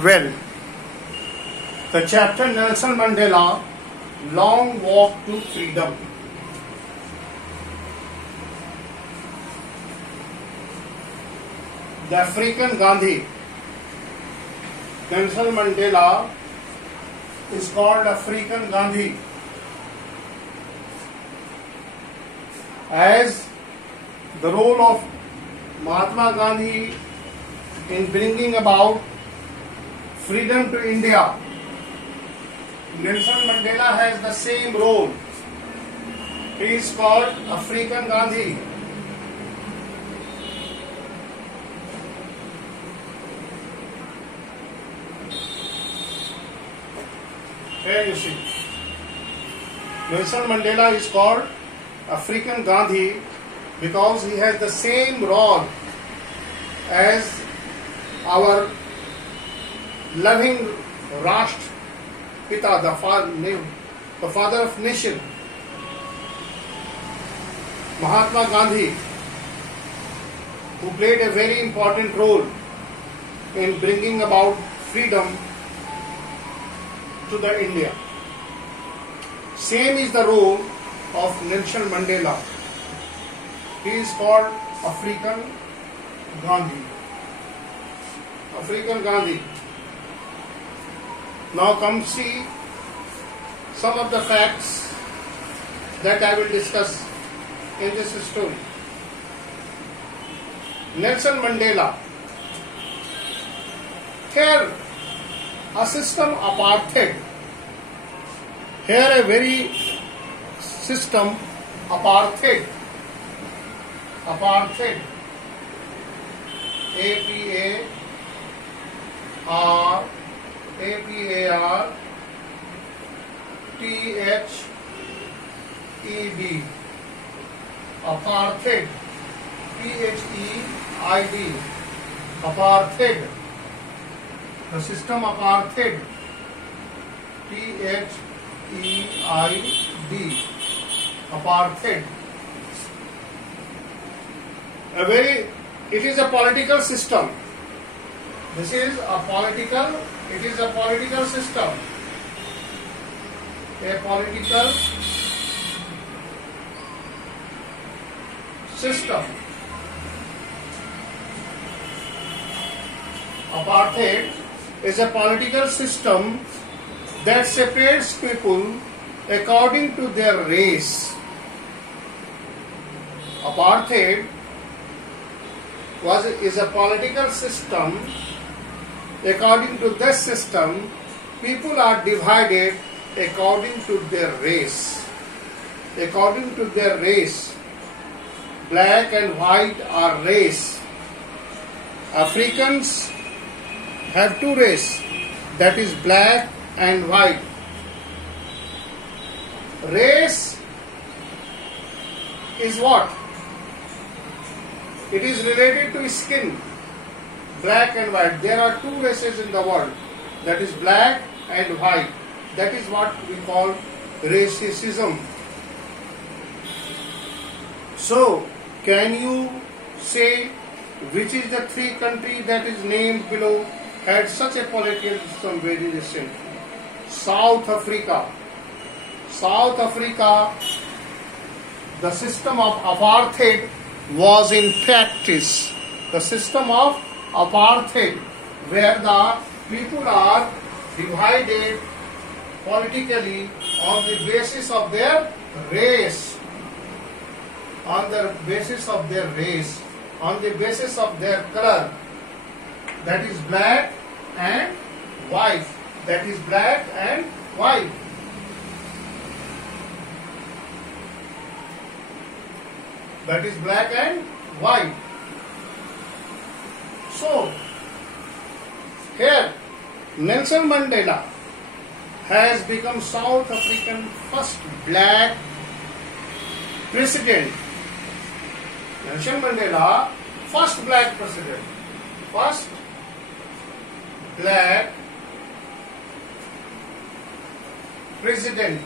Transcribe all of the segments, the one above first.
Well, the chapter Nelson Mandela, Long Walk to Freedom. The African Gandhi. Nelson Mandela is called African Gandhi as the role of Mahatma Gandhi in bringing about freedom to India. Nelson Mandela has the same role. He is called African Gandhi. Here you see, Nelson Mandela is called African Gandhi because he has the same role as our loving Rashtra Pita, the father of nation, Mahatma Gandhi, who played a very important role in bringing about freedom to the India. Same is the role of Nelson Mandela. He is called African Gandhi. African Gandhi. Now come see some of the facts that I will discuss in this story. Nelson Mandela. Here a system apartheid. Here a very system apartheid. Apartheid. A-P-A-R-T-H-E-D. Apartheid. P-H-E-I-D. Apartheid. The system apartheid. P-H-E-I-D. Apartheid. It is a political system. This is a political, it is a political system. A political system. Apartheid is a political system that separates people according to their race. Apartheid is a political system. According to this system, people are divided according to their race. According to their race. Black and white are race. Africans have two races, that is black and white. Race is what? It is related to skin, black and white. There are two races in the world, that is black and white. That is what we call racism. So, can you say which is the three countries that is named below had such a political system very recently? South Africa. South Africa, the system of apartheid was in practice. The system of apartheid, where the people are divided politically on the basis of their race. On the basis of their race. On the basis of their color. That is black and white. That is black and white. That is black and white. So, here Nelson Mandela has become South African first black president. Nelson Mandela, first black president. First black president.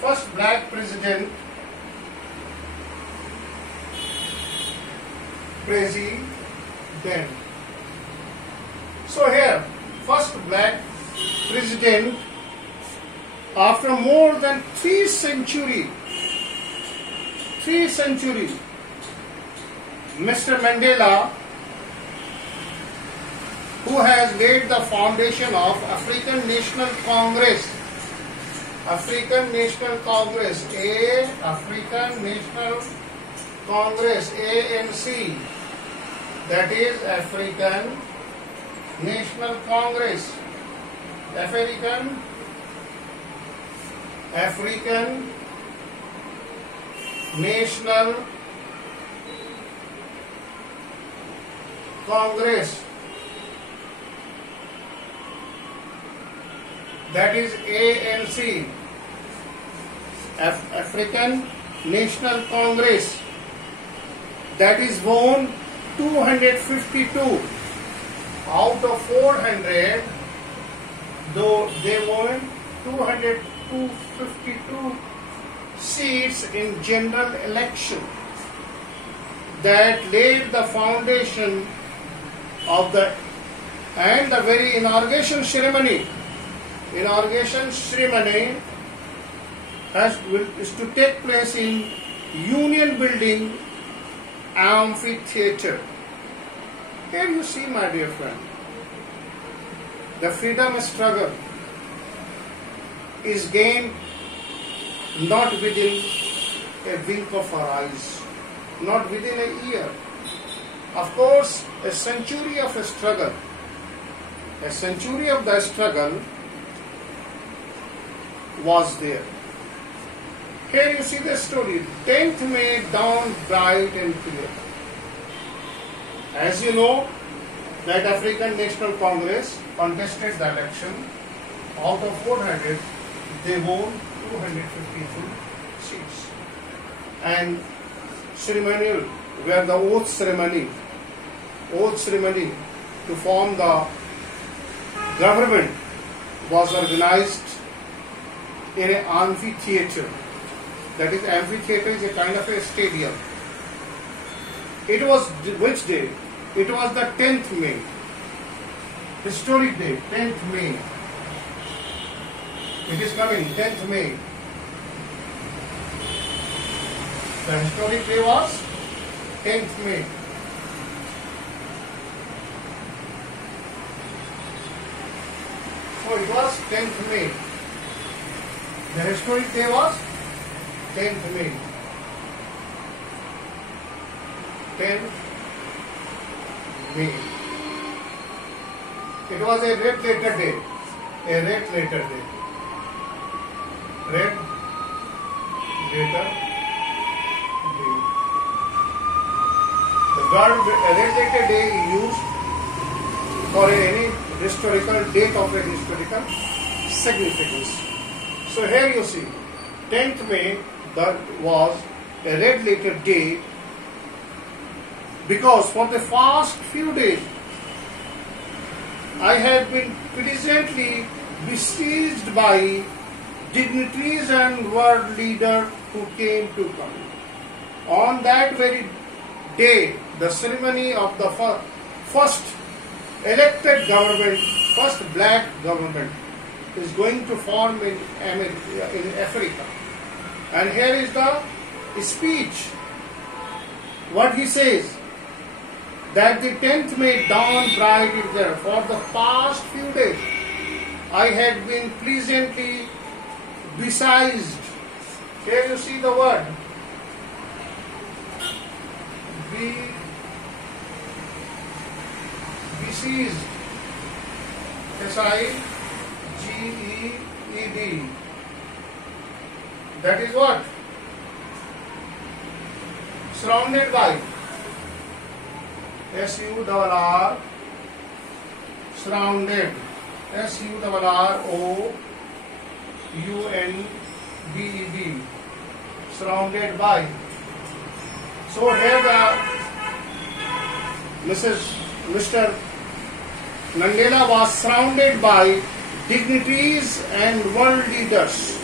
First black president president. So here, first black president after more than 3 centuries, Mr. Mandela, who has laid the foundation of African National Congress, African National Congress, ANC, that is African National Congress, African National Congress, that is ANC, African National Congress, that is won 252 out of 400, though they won 252 seats in general election, that laid the foundation of the very inauguration ceremony is to take place in Union Building Amphitheatre. Here you see, my dear friend, the freedom struggle is gained not within a wink of our eyes, not within a year. Of course, a century of the struggle was there. Here you see the story. 10th May dawned bright and clear. As you know, that African National Congress contested the election. Out of 400, they won 252 seats. And ceremonial, where the oath ceremony to form the government was organized in an amphitheatre. That is, amphitheatre is a kind of a stadium. It was which day? It was the 10th May. Historic day, 10th May. It is coming, 10th May. The historic day was 10th May. So it was 10th May. The historic day was 10th May. 10th May. It was a red letter day. Red letter day. The word red letter day is used for any historical date of a historical significance. So here you see, 10th May, that was a red letter day, because for the past few days I had been pleasantly besieged by dignitaries and world leaders who came to come. On that very day, the ceremony of the first elected government, first black government, is going to form in Africa. And here is the speech. What he says, that the 10th May dawn bright is there. For the past few days, I had been pleasantly besieged. Here you see the word. Besieged. S-I-G-E-E-D. That is what? Surrounded by. S-U-R-R. Surrounded. S-U-R-R-O-U-N-D-E-D. Surrounded by. So here Mr. Mandela was surrounded by dignitaries and world leaders.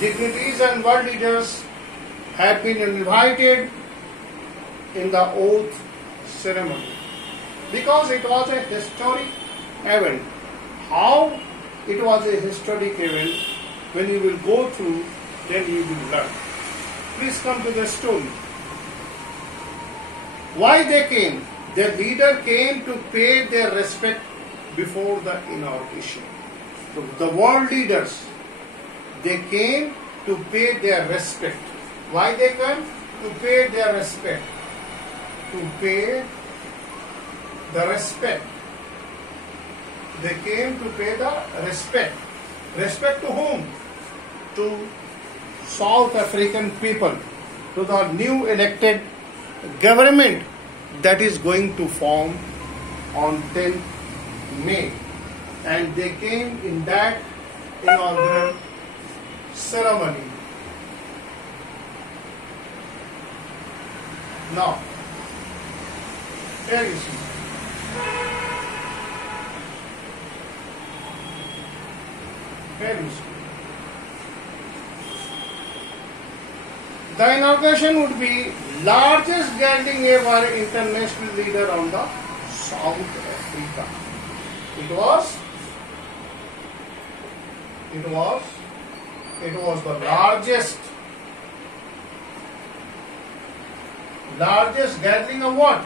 Dignitaries and world leaders had been invited in the oath ceremony. Because it was a historic event. How it was a historic event, when you will go through, then you will learn. Please come to the story. Why they came? Their leader came to pay their respect before the inauguration. The world leaders, they came to pay their respect. Why they come? To pay their respect. To pay the respect. They came to pay the respect. Respect to whom? To South African people, to the new elected government that is going to form on 10th May. And they came in that inaugural ceremony. Now, here you see. Here you see. The inauguration would be largest gathering ever international leader on the South Africa. It was the largest gathering of what?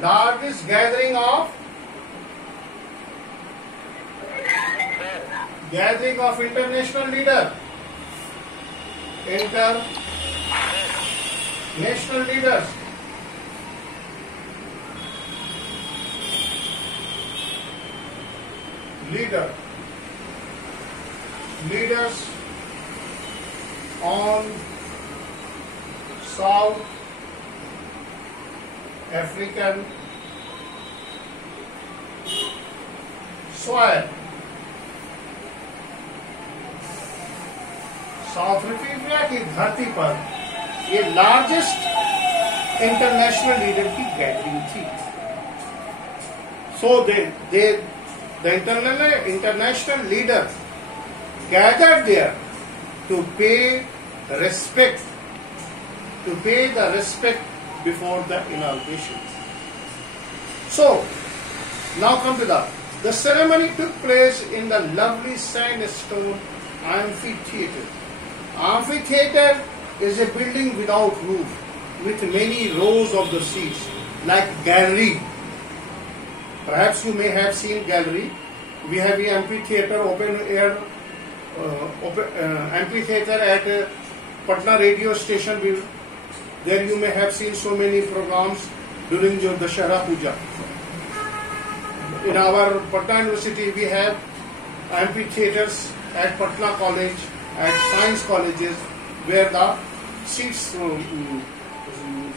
Largest gathering of international leader. International leaders. Leaders on South African soil. South Africa की धरती पर ये largest international leader की gathering थी. So the international leaders gathered there to pay respect, before the inauguration. So now come to the ceremony took place in the lovely sandstone amphitheater. Amphitheater is a building without roof with many rows of the seats, like gallery. Perhaps you may have seen gallery. We have the amphitheater, open air amphitheater at Patna radio station. There you may have seen so many programs during your Dashara Puja. In our Patna University, we have amphitheaters at Patna College, at science colleges, where the seats,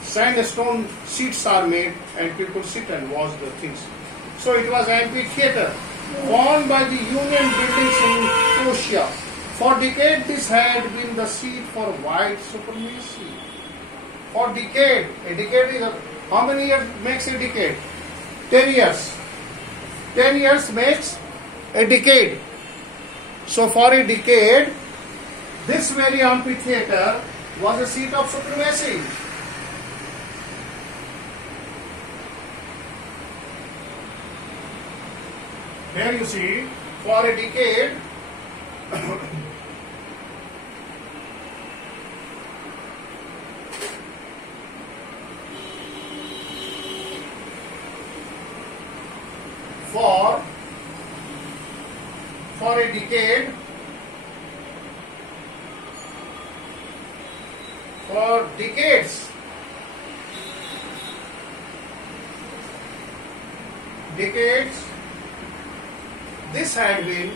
sandstone seats are made and people sit and watch the things. So it was amphitheater formed by the Union buildings in Croatia. For decades this had been the seat for white supremacy. For decade, a decade is how many years makes a decade? 10 years. 10 years makes a decade. So for a decade, this very amphitheater was a seat of supremacy. Here you see, for a decade, for a decade, for decades, this had been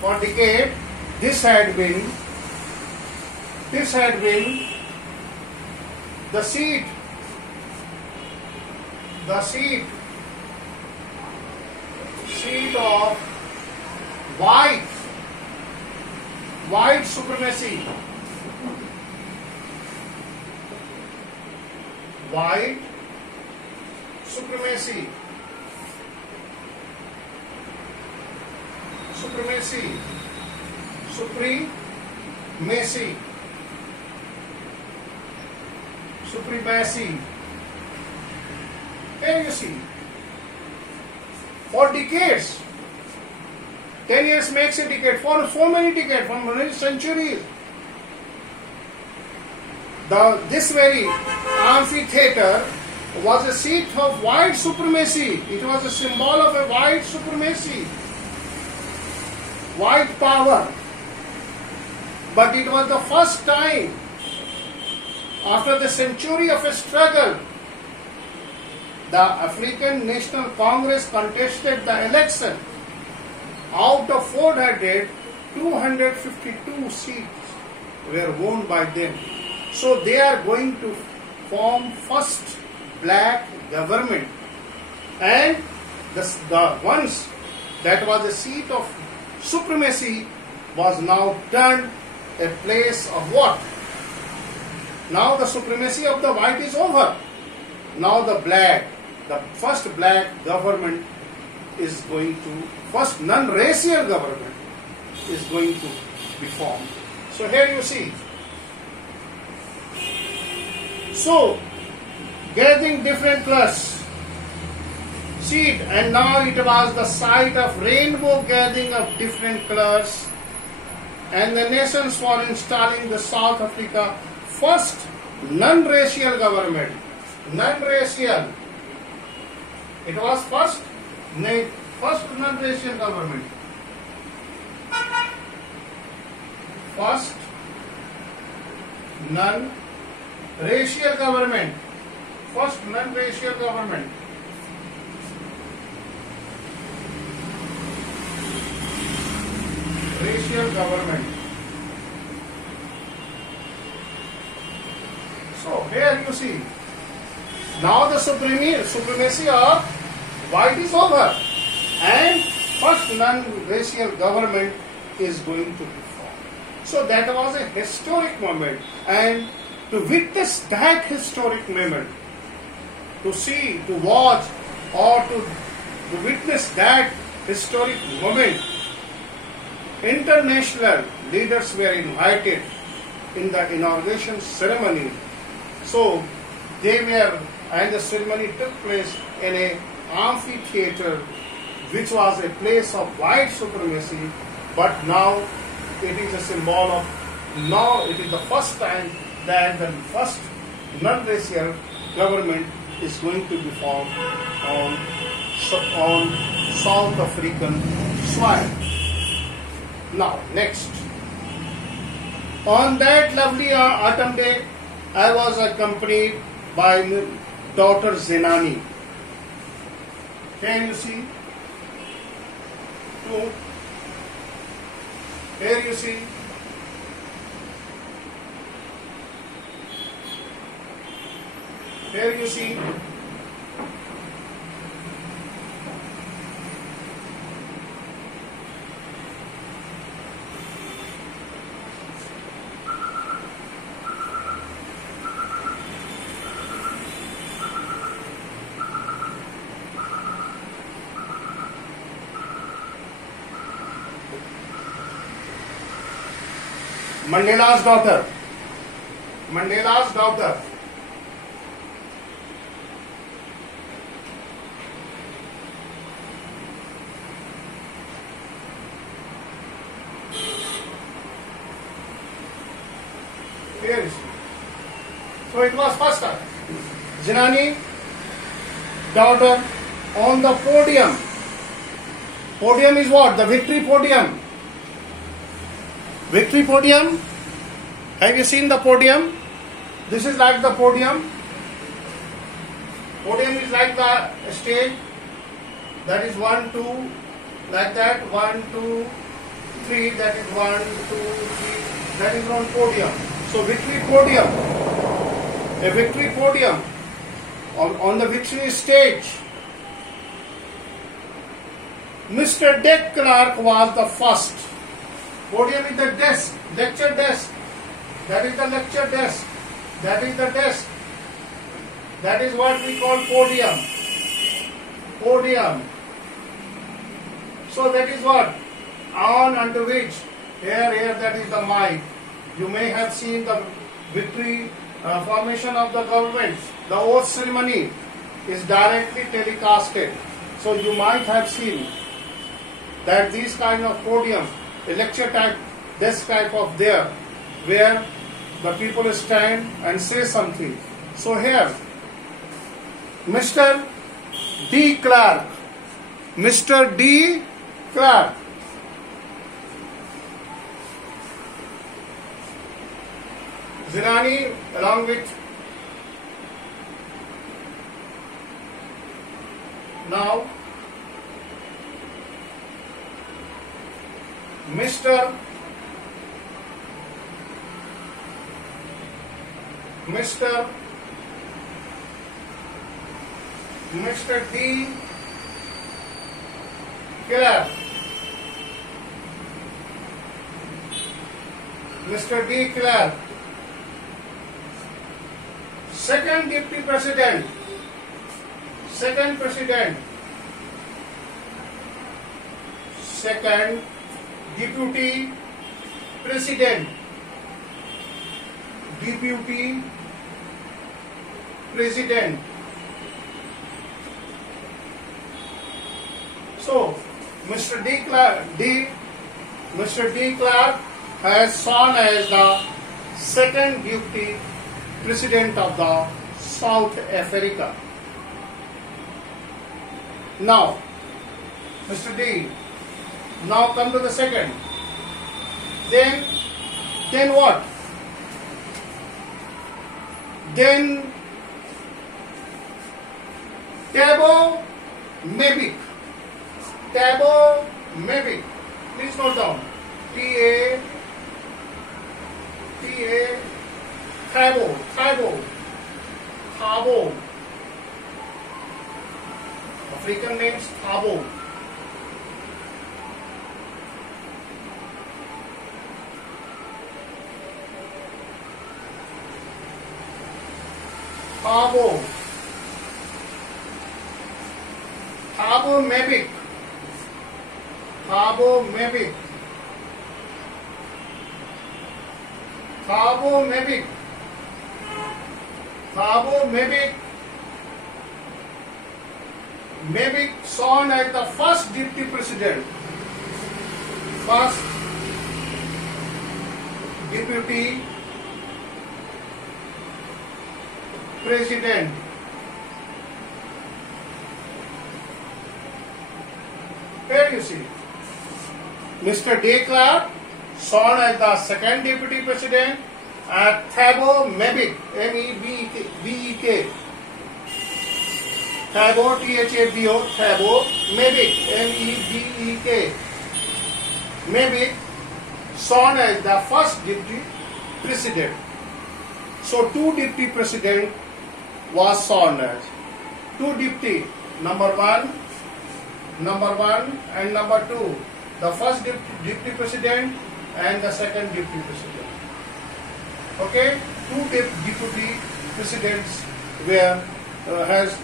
for decade, this had been the seat of white supremacy. White supremacy. Messi, supremacy. Here you see, for decades, 10 years makes a decade, for so many decades, for many centuries, this very amphitheater was a seat of white supremacy. It was a symbol of a white supremacy, white power. But it was the first time, after the century of a struggle, the African National Congress contested the election. Out of 400, 252 seats were won by them. So they are going to form first black government, and the once that was a seat of supremacy was now turned a place of what? Now the supremacy of the white is over. Now the first black government is going to, first non-racial government is going to be formed. So here you see. So, gathering different colors, seed, and now it was the site of rainbow gathering of different colors, and the nations for installing the South Africa first non-racial government. Non-racial. It was first non-racial government. First non-racial government. First non-racial government. Racial government. So here you see, now the supremacy of white is over, and first non-racial government is going to be formed. So that was a historic moment, and to witness that historic moment, to see, to watch, or to witness that historic moment, international leaders were invited in the inauguration ceremony. So they were, and the ceremony took place in an amphitheater, which was a place of white supremacy, but now it is a symbol of, now it is the first time that the first non-racial government is going to be formed on South African soil. Now, next. On that lovely autumn day, I was accompanied by my daughter Zenani. Can you see? Two. Here you see. Here you see. Mandela's daughter. Mandela's daughter. Here is. So it was first time. Zenani, daughter, on the podium. Podium is what? The victory podium. Victory podium. Have you seen the podium? This is like the podium. Podium is like the stage. That is 1, 2, like that. 1, 2, 3. That is 1, 2, 3. That is on podium. So victory podium. A victory podium. On the victory stage. Mr. De Klerk was the first. Podium is the desk, lecture desk. That is the lecture desk. That is the desk. That is what we call podium. Podium. So that is what? On unto which, here, that is the mic. You may have seen the victory formation of the government. The oath ceremony is directly telecasted. So you might have seen that these kind of podium, a lecture type, desk type of there, where the people stand and say something. So here, Mr. D. Clark, Mr. D. Clark, Zinani along with now Mr. D. Clark, Mr. D. Clark, second deputy president, second deputy president, So, Mr. D. Clark has sworn as the second deputy president of the South Africa. Now, Mr. D. Now come to the second. Then what? Then Thabo Mbeki. Please note down. Thabo. African names Thabo. Thabo Mbeki. Mbeki sworn as the first deputy president. Here you see, Mr. D. Clark sworn as the second deputy president, and Thabo Mbeki, M-E-B-E-K, Thabo, T-H-A-B-O, Thabo Mbeki, M-E-B-E-K, Mbeki sworn as the first deputy president. So two deputy president was sworn as. Two deputy, number one and number two. The first deputy president and the second deputy president. Okay, two deputy presidents were has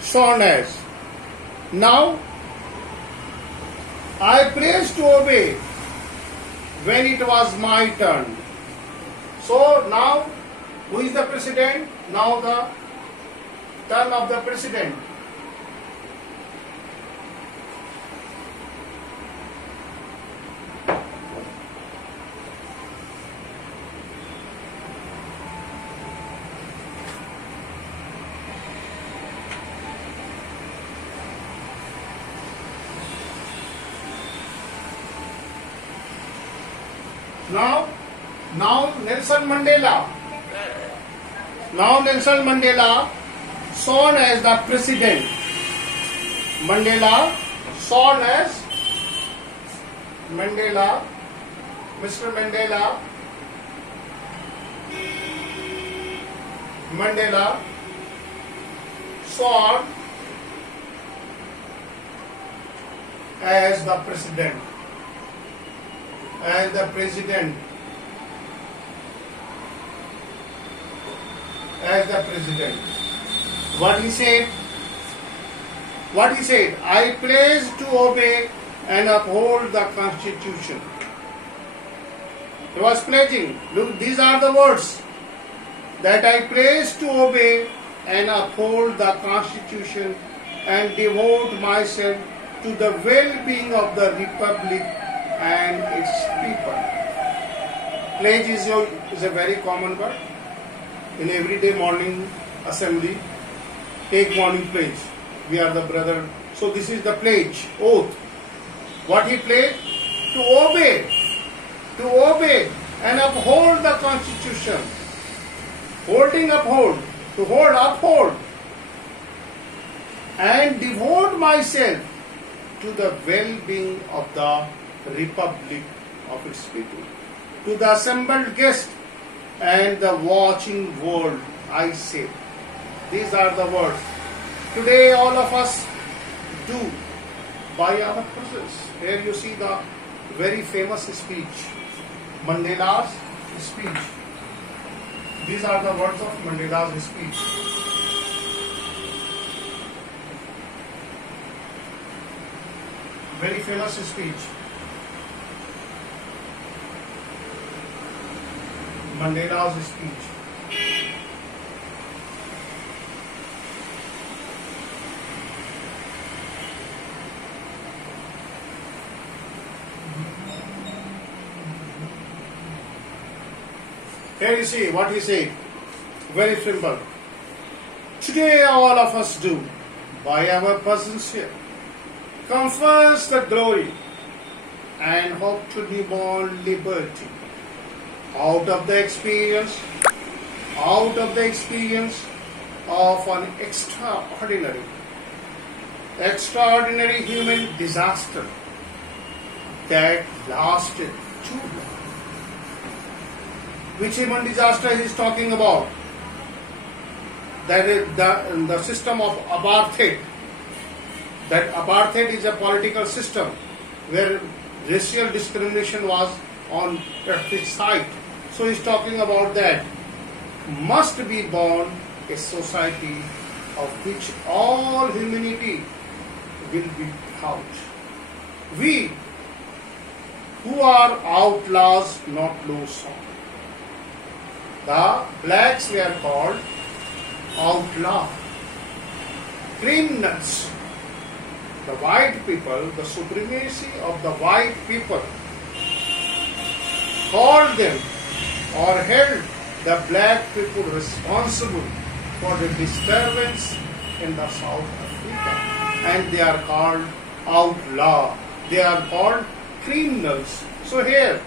sworn as. Now, I praised to obey when it was my turn. So now, who is the president? Now the turn of the president. Now Nelson Mandela sworn as the president. Mr. Mandela sworn as the president. What he said? I pledge to obey and uphold the Constitution. He was pledging. Look, these are the words. That I pledge to obey and uphold the Constitution and devote myself to the well-being of the Republic and its people. Pledge is a very common word. In everyday morning assembly, take morning pledge. We are the brother. So this is the pledge, oath. What he pledged? To obey and uphold the Constitution. Uphold, and devote myself to the well-being of the Republic of its people. To the assembled guests and the watching world, I say. These are the words. Today all of us do by our presence. Here you see the very famous speech, Mandela's speech. These are the words of Mandela's speech. Very famous speech. Mandela's speech. Here you see what he said. Very simple. Today all of us do, by our presence here, confers the glory and hope to live on liberty. Out of the experience of an extraordinary human disaster that lasted too long. Which human disaster he is talking about? That is the system of apartheid. That apartheid is a political system where racial discrimination was on its side. So he is talking about that. Must be born a society of which all humanity will be proud. We who are outlaws, not low-song. The blacks were called outlaw, criminals. The white people, the supremacy of the white people, called them or held the black people responsible for the disturbance in the South Africa. And they are called outlaw. They are called criminals. So here,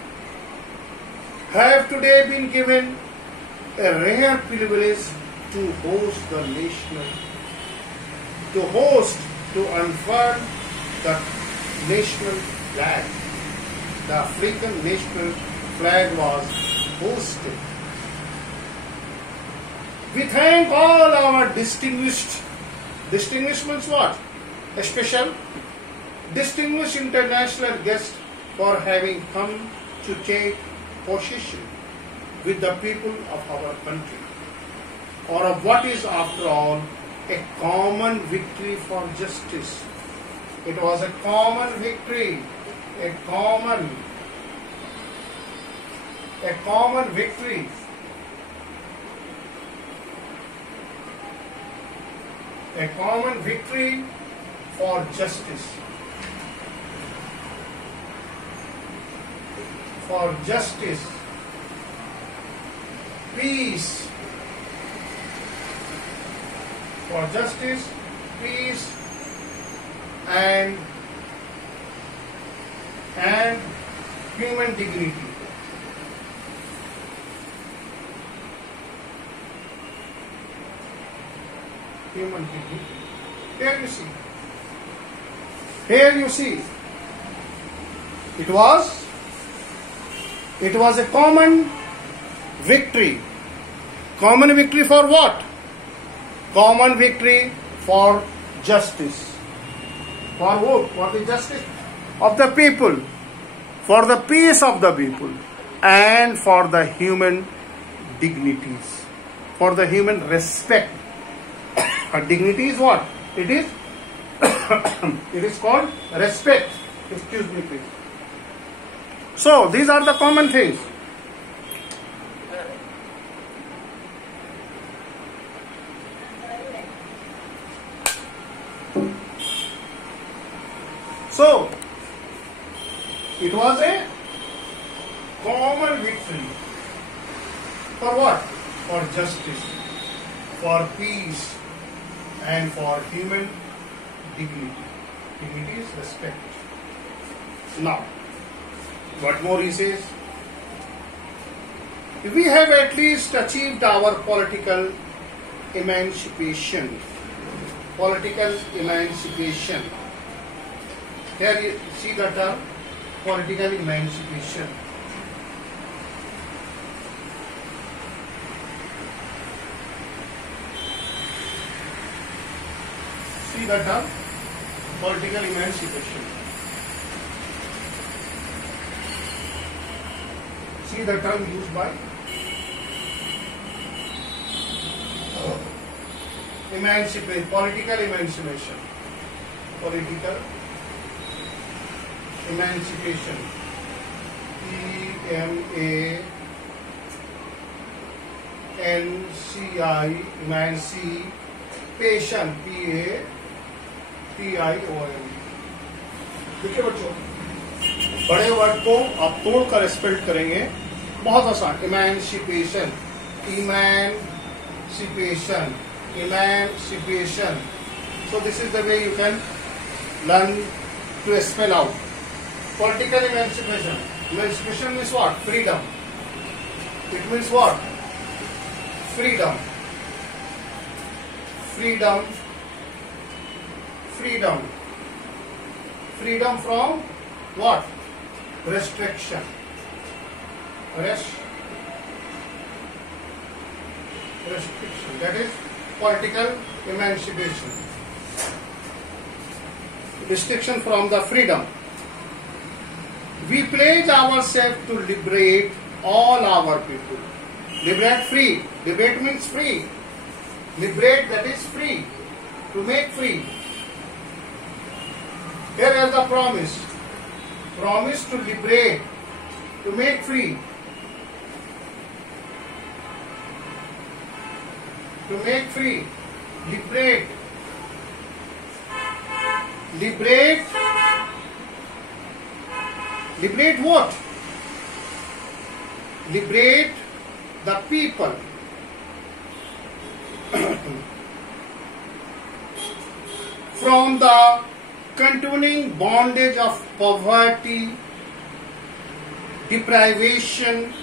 have today been given a rare privilege to host the national, to unfurl the national flag. The African national flag was hosted. We thank all our distinguished means what? A special, distinguished international guests for having come to take possession with the people of our country, or of what is after all a common victory for justice. It was a common victory, a common victory. A common victory for justice. For justice, peace, for justice, peace, and human dignity. Human dignity. Here you see. It was a common victory. Common victory for what? Common victory for justice. For what? For the justice of the people. For the peace of the people. And for the human dignities. For the human respect. Dignity is what? It is it is called respect. Excuse me please. So these are the common things. So, it was a common victory. For what? For justice, for peace, and for human dignity. Dignity is respect. Now, what more he says? We have at least achieved our political emancipation. Political emancipation. Here you see the term political emancipation. See the term political emancipation. See the term used by emancipation, political emancipation, political emancipation, E-M-A-N-C-I, emancipation, P-A-T-I-O-N. देखिए बच्चों, बड़े word को आप तोड़कर spell करेंगे, बहुत आसान. Emancipation, emancipation, emancipation. So this is the way you can learn to spell out. Political emancipation. Emancipation means what? Freedom. It means what? Freedom. Freedom. Freedom. Freedom from what? Restriction. Restriction. That is political emancipation. Restriction from the freedom. We pledge ourselves to liberate all our people. Liberate, free. Liberate means free. Liberate, that is free. To make free. Here is the promise. Promise to liberate. To make free. To make free. Liberate. Liberate. Liberate what? Liberate the people. From the continuing bondage of poverty, deprivation,